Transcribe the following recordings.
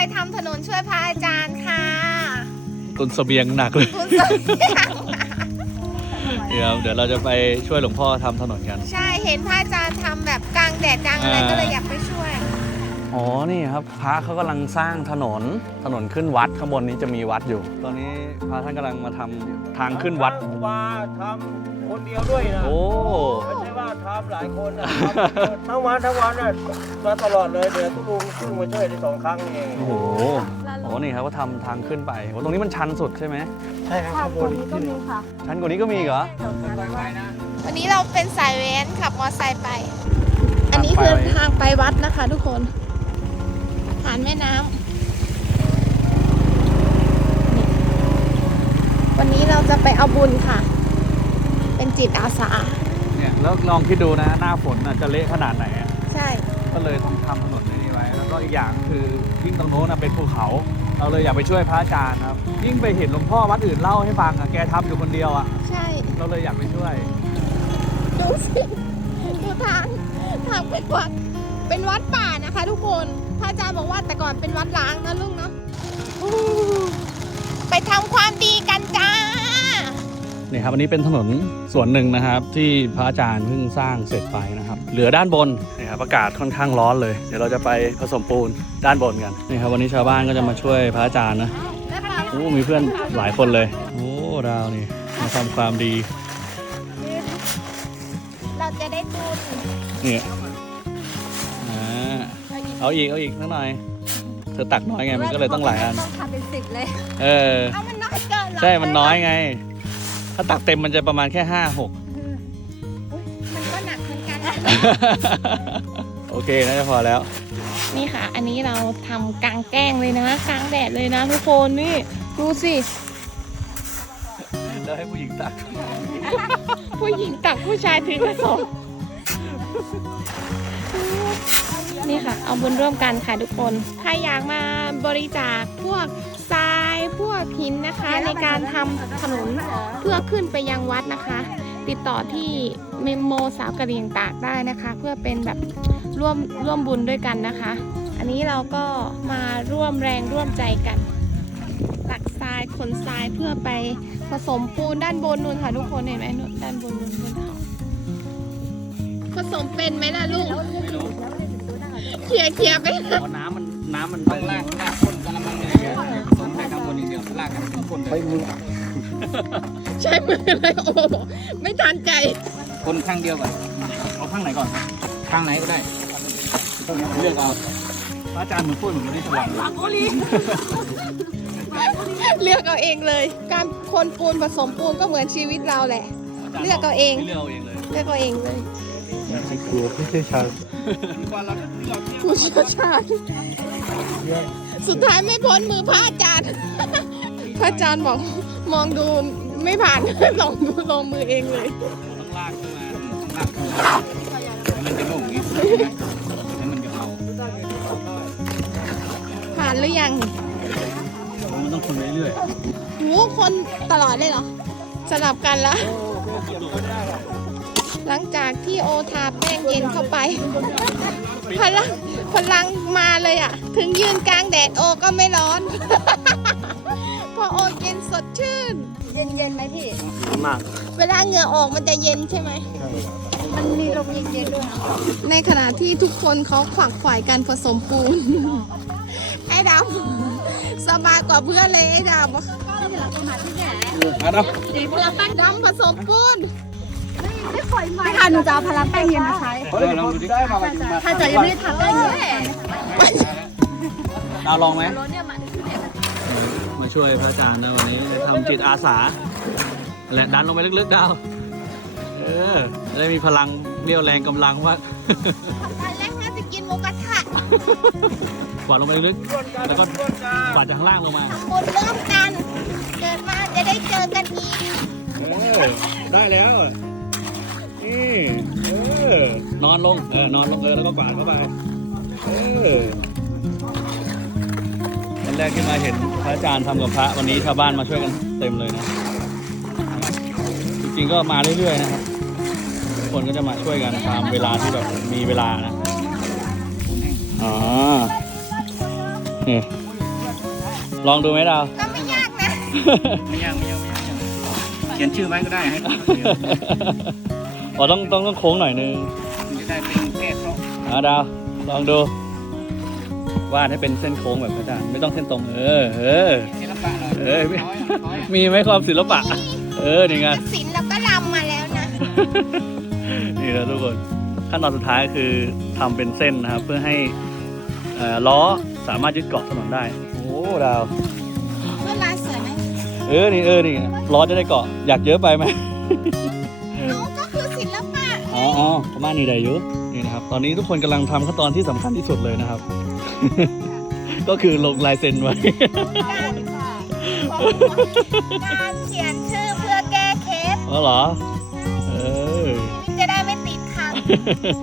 ไปทำถนนช่วยพระอาจารย์ค่ะตุนเสบียงหนักเลย คุณสมเกียรติเดี๋ยวเดี๋ยวเราจะไปช่วยหลวงพ่อทำถนนกัน ใช่เห็นพระอาจารย์ทำแบบกลางแดดกลางอะไรอ่าก็เลยอยากไปช่วย อ๋อ นี่ครับพระเขากำลังสร้างถนน ถนนขึ้นวัดข้างบนนี้จะมีวัดอยู่ ตอนนี้พระท่านกำลังมาทำทางขึ้นวัด ครูบาทำคนเดียวด้วยนะโอ้ ไม่ใช่ว่าทำหลายคนนะทำทั้งวันทั้งวันน่ะมาตลอดเลยเดี๋ยวทุกลุงทุกลุงมาช่วยได้สองครั้งเองโอ้โหโอ้นี่ครับก็ทำทางขึ้นไปโอ้ตรงนี้มันชันสุดใช่ไหม ใช่ครับข้างบนขึ้นชันกว่านี้ก็มีอีกเหรอวันนี้เราเป็นสายเว้นขับมอเตอร์ไซค์ไป อันนี้คือทางไปวัดนะคะทุกคน ผ่านแม่น้ำนี่วันนี้เราจะไปเอาบุญค่ะ เป็นจิตอาสา เนี่ยแล้วลองคิดดูนะหน้าฝนน่ะจะเละขนาดไหนอะใช่ ก็เลยต้องทำถนนนี้ไว้แล้วก็อีกอย่างคือยิ่งตรงโน้นนะเป็นภูเขา เราเลยอยากไปช่วยพระอาจารย์ครับ ยิ่งไปเห็นหลวงพ่อวัดอื่นเล่าให้ฟังอะแกทำอยู่คนเดียวอะใช่ เราเลยอยากไปช่วย ดูสิ ดูทาง ทางเป็นวัดเป็นวัดป่านะคะทุกคน พระอาจารย์บอกว่าแต่ก่อนเป็นวัดล้างนะลุงเนาะอู้ไปทำความดีกันจ้านี่ครับอันนี้เป็นถนนส่วนหนึ่งนะครับ ที่พระอาจารย์เพิ่งสร้างเสร็จไปนะครับ เหลือด้านบนนี่ครับอากาศค่อนข้างร้อนเลย เดี๋ยวเราจะไปผสมปูนด้านบนกันนี่ครับวันนี้ชาวบ้านก็จะมาช่วยพระอาจารย์นะโอ้มีเพื่อนหลายคนเลยโอ้ดาวนี่มาทำความดี เราจะได้บุญนี่อ่า เอาอีกเอาอีกนิดหน่อย เธอตักน้อยไงมันก็เลยต้องหลายอัน ต้องทำเป็นสิบเลย เออ เอามันน้อยเกินเหรอใช่มันน้อยไง ถ้าตักเต็มมันจะประมาณแค่ห้าหกมันก็หนักเหมือนกันโอเคน่าจะพอแล้ว นี่ค่ะ อันนี้เราทำกลางแจ้งเลยนะกลางแดดเลยนะทุกคนนี่ดูสิแล้วให้ผู้หญิงตัก ผู้หญิงตักผู้ชายถือกระสอบ นี่ค่ะ เอาบุญร่วมกันค่ะทุกคน ใครอยากมาบริจาคพวกทรายพวกหินนะคะ ในการทำถนนเพื่อขึ้นไปยังวัดนะคะ ติดต่อที่เมมโมสาวกะเหรียงตากได้นะคะ เพื่อเป็นแบบร่วมร่วมบุญด้วยกันนะคะ อันนี้เราก็มาร่วมแรงร่วมใจกันตักทรายขนทรายเพื่อไปผสมปูนด้านบนนู่นค่ะทุกคนเห็นไหมนู่นด้านบนนู่นบนเขาผสมเป็นไหมล่ะลูก ไม่รู้ เขี่ยเขี่ยไปพราะน้ำมันน้ำมันต้องลากลากคนกระมังเลยต้องใช้ข้างบนอย่างเดียวลากกันเป็นคนเลย ใช้มือเลยโอ้โหไม่ทันใจ คนข้างเดียวก่อน เอาข้างไหนก่อน ข้างไหนก็ได้ เลือกเอาพระอาจารย์เหมือนพูดเหมือนไม่ได้ฉลาดเลือกเอาเองเลย การคนปูนผสมปูนก็เหมือนชีวิตเราแหละ เลือกเอาเอง เลือกเอาเองเลย เลือกเอาเองเลย ครูผู้เชี่ยวชาญผู้เชี่ยวชาญสุดท้ายไม่พ้นมือพระอาจารย์ พระอาจารย์บอกมองดูไม่ผ่าน ลองดูลงมือเองเลย ต้องลากขึ้นมาลากขึ้นมามันจะโล่งนี้ให้วมันจะเอาผ่านหรือยัง มันต้องคนเรื่อยๆหูคนตลอดเลยเหรอ สลับกันละ หลังจากที่โอทาแป้งเย็นเข้าไป พลังพลังมาเลยอะ ถึงยืนกลางแดดโอก็ไม่ร้อน พอโอเย็นสดชื่น เย็นเย็นๆไหมพี่ๆมาก เวลาเหงื่อออกมันจะเย็นใช่ไหม มันมีลมเย็นเย็นๆด้วยนะในขณะที่ทุกคนเขาขวักขวายกันผสมปูน ไอ้ดำสบายกว่าเพื่อนเลยไอ้ดำก็เดี๋ยวเราไปหาที่ไหนมาเนาะดีพลังแป้งดำผสมปูนไม่ค่อยมาไม่ค่ะหนูจะเอาพลังแป้งเย็นมาใช้เออลองดูดิถ้าจะยังไม่ได้ทำแป้งเย็นดาวลองไหมมาช่วยพระอาจารย์นะวันนี้ทำจิตอาสาและดันลงไปลึกๆดาวเออจะได้มีพลังเรี่ยวแรงกำลังว่าตอนแรกน่าจะกินหมูกระทะกวาดลงไปลึกๆแล้วก็กวาดจากข้างล่างลงมาทำบุญร่วมกันเกิดมาจะได้เจอกันอีกเออได้แล้ว นี่เออนอนลงเออนอนลงเออแล้วก็กวาดเข้าไปเออวันแรกที่มาเห็นพระอาจารย์ทำกับพระวันนี้ชาวบ้านมาช่วยกันเต็มเลยนะ จริงๆก็มาเรื่อยๆนะครับทุกคนก็จะมาช่วยกันตามเวลาที่แบบมีเวลานะอ๋อนี่ลองดูไหมดาวก็ไม่ยากนะ ไม่ยากไม่ยากไม่ยากเขียนชื่อไว้ก็ได้ให้เขาเขียน อ๋อต้องต้องต้องโค้งหน่อยนึงจะได้เป็นแก้เคราะห์อะดาวลองดูวาดให้เป็นเส้นโค้งแบบพระอาจารย์ไม่ต้องเส้นตรงเออเออ ศิลปะหน่อยเอ้ยน้อย น้อยมีไหมความศิลปะ เออนี่ไง ศิลป์เราก็รำมาแล้วนะ นี่นะทุกคนขั้นตอนสุดท้ายคือทำเป็นเส้นนะครับ เพื่อให้เอ่อล้อสามารถยึดเกาะถนนได้ โอ้ดาว เมื่อลายสวยไหมเออนี่เออนี่ล้อจะได้เกาะอยากเยอะไปไหม อ๋ออ๋อประมาณนี้ได้อยู่นี่นะครับ ตอนนี้ทุกคนกำลังทำขั้นตอนที่สำคัญที่สุดเลยนะครับ ก็คือลงลายเซ็นไว้ การการเขียนชื่อเพื่อแก้เคสอ๋อเหรอ เออ จะได้ไม่ติดขัด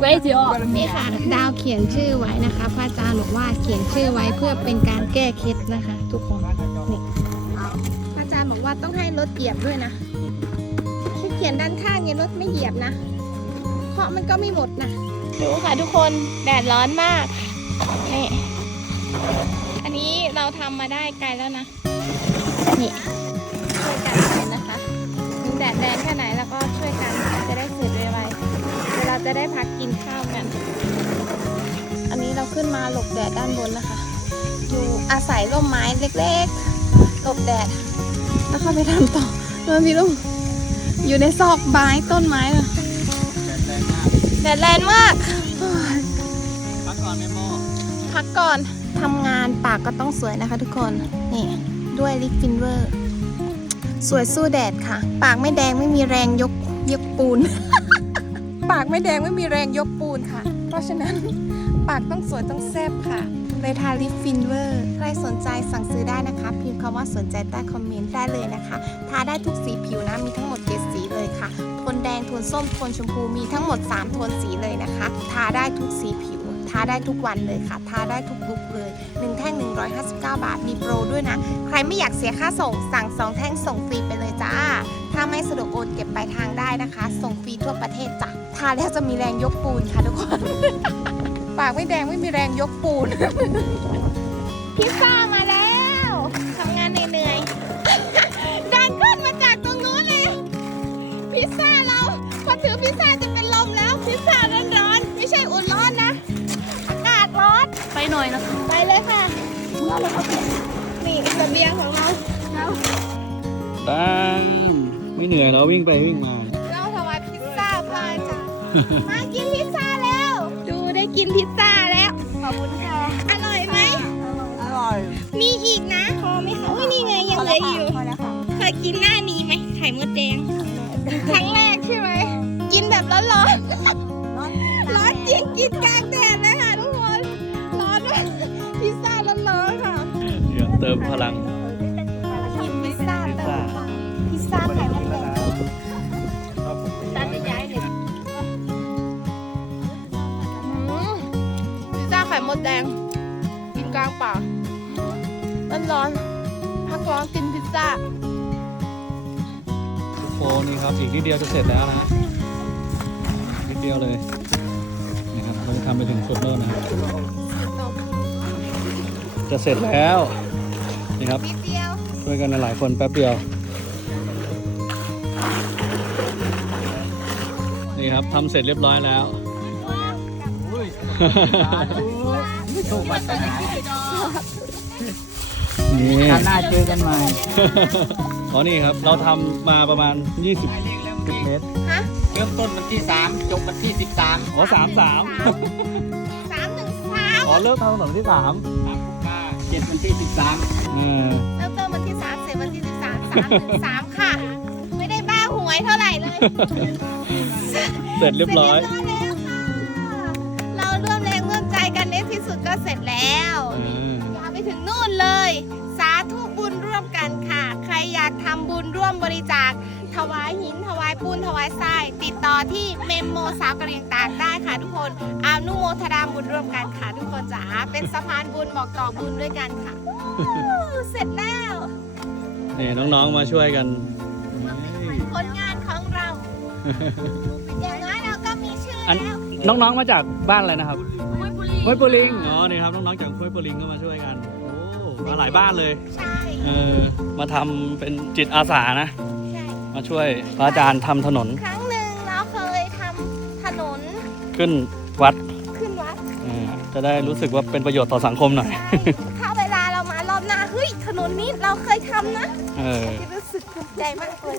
เว้ยจิ๋วนี่ค่ะ ดาวเขียนชื่อไว้นะคะพระอาจารย์บอกว่าเขียนชื่อไว้เพื่อเป็นการแก้เคล็ดนะคะ ทุกคนนี่พระอาจารย์บอกว่าต้องให้รถเหยียบด้วยนะที่เขียนด้านข้างเนี่ยรถไม่เหยียบนะ เพราะมันก็ไม่หมดนะ ดูค่ะทุกคนแดดร้อนมาก นี่ อันนี้เราทำมาได้ไกลแล้วนะ นี่ช่วยกันเขียนนะคะถึงแดดแรงแค่ไหนแล้วก็ช่วยกันจะได้เสร็จไวๆเวลาจะได้พักกินข้าวกัน อันนี้เราขึ้นมาหลบแดดด้านบนนะคะ อยู่อาศัยร่มไม้เล็กๆ หลบแดด แล้วเข้าไปทำต่อเดินพี่ลุงอยู่ในซอกไม้ต้นไม้เลย แดดแรงมาก พักก่อนแม่โมพักก่อนทำงานปากก็ต้องสวยนะคะทุกคน นี่ ด้วยลิปฟินเวอร์ สวยสู้แดดค่ะ ปากไม่แดงไม่มีแรงยกยกปูน ปากไม่แดงไม่มีแรงยกปูนค่ะ เพราะฉะนั้นปากต้องสวยต้องแซ่บค่ะเลยทาลิปฟินเวอร์ ใครสนใจสั่งซื้อได้นะคะ พิมพ์คำว่าสนใจใต้คอมเมนต์ได้เลยนะคะ ทาได้ทุกสีผิวนะ มีทั้งหมดเจ็ดสีเลยค่ะ โทนแดงโทนส้ม โทนชมพูมีทั้งหมด 3 โทนสีเลยนะคะ ทาได้ทุกสีผิว ทาได้ทุกวันเลยค่ะ ทาได้ทุกลุกเลย 1 แท่ง 159 บาท มีโปรด้วยนะ ใครไม่อยากเสียค่าส่ง สั่ง 2 แท่งส่งฟรีไปเลยจ้า ถ้าไม่สะดวกโอนเก็บปลายทางได้นะคะ ส่งฟรีทั่วประเทศจ้ะ ทาแล้วจะมีแรงยกปูนค่ะทุกคน ปากไม่แดงไม่มีแรงยกปูน พิซซ่ามา อยนะคะ ไปเลยค่ะนี่เสบียงของเราดังไม่เหนื่อยแล้ววิ่งไปวิ่งมา เราถวายพิซซ่าพระอาจารย์มากินพิซซ่าแล้ว ดูได้กินพิซซ่าแล้ว ขอบคุณค่ะ อร่อยไหมอร่อย มีอีกนะพอไหมคะอุ้ยนี่ไงยังเหลืออยู่พอแล้วค่ะเคยกินหน้านี้ไหมไข่มดแดง ครั้งแรกใช่ไหม กินแบบร้อนร้อนๆร้อนจริงกินกลางแดดเลยค่ะ เดี๋ยวเติมพลัง กินพิซซ่าเติมพลังพิซซ่าไข่มดแดงตัดใหญ่ๆหนึ่งพิซซ่าไข่มดแดง กินกลางป่าร้อนๆพักร้อนกินพิซซ่าโฟนี่ครับ อีกนิดเดียวจะเสร็จแล้วนะนิดเดียวเลยนี่ครับเราจะทำไปถึงสุดโน่นนะครับ จะเสร็จแล้วนี่ ครับ นิดเดียวช่วยกันหลายคนแป๊บเดียว นี่ครับทำเสร็จเรียบร้อยแล้ว ถูกวัฒนานี่ คราวหน้าเจอกันใหม่อ๋อนี่ครับ เราทำมาประมาณ 20เมตรฮะเริ่มต้นวันที่ 3 จบวันที่ 13อ๋อสามสามสามหนึ่งสามอ๋อเริ่มทำถนนที่สาม3กุมภา เจ็ดวันที่13เออเริ่มต้นวันที่สามเสร็จวันที่สิบสามสามหนึ่งสามค่ะ ไม่ได้บ้าหวยเท่าไหร่เลยเสร็จเรียบร้อย เสจเรียบร้อยแล้วค่ะเราร่วมแรงร่วมใจกันในที่สุดก็เสร็จแล้วเออยาวไปถึงนู่นเลย สาธุบุญร่วมกันค่ะ ใครอยากทำบุญร่วมบริจาคถ วายหิน ถวายปูน ถวายทราย ติดต่อที่เมมโมสาวกระเรียงตากได้ค่ะทุกคนอานุโมทนาบุญร่วมกันค่ะทุกคนจ๋า เป็นสะพานบุญบอกต่อบุญด้วยกันค่ะอู้เสร็จแล้วนี่น้องๆมาช่วยกัน ผลงานของเรา อย่างน้อยเราก็มีชื่ออัน แล้ว น้องๆมาจากบ้านอะไรนะครับห้วยปุรีห้วยปูลิงอ๋อนี่ครับน้องๆจากห้วยปูลิงก็มาช่วยกัน โอ้มาหลายบ้านเลย ใช่ เออ มาทำเป็นจิตอาสานะใช่ มาช่วยพระอาจารย์ทำถนนครั้งหนึ่งเราเคยทำถนนขึ้นวัดขึ้นวัดเออจะได้รู้สึกว่าเป็นประโยชน์ต่อสังคมหน่อยใช่ถ้าเวลาเรามารอบหน้าเฮ้ยถนนนี้เราเคยทำนะ เออ จะรู้สึกภูมิใจมากเลย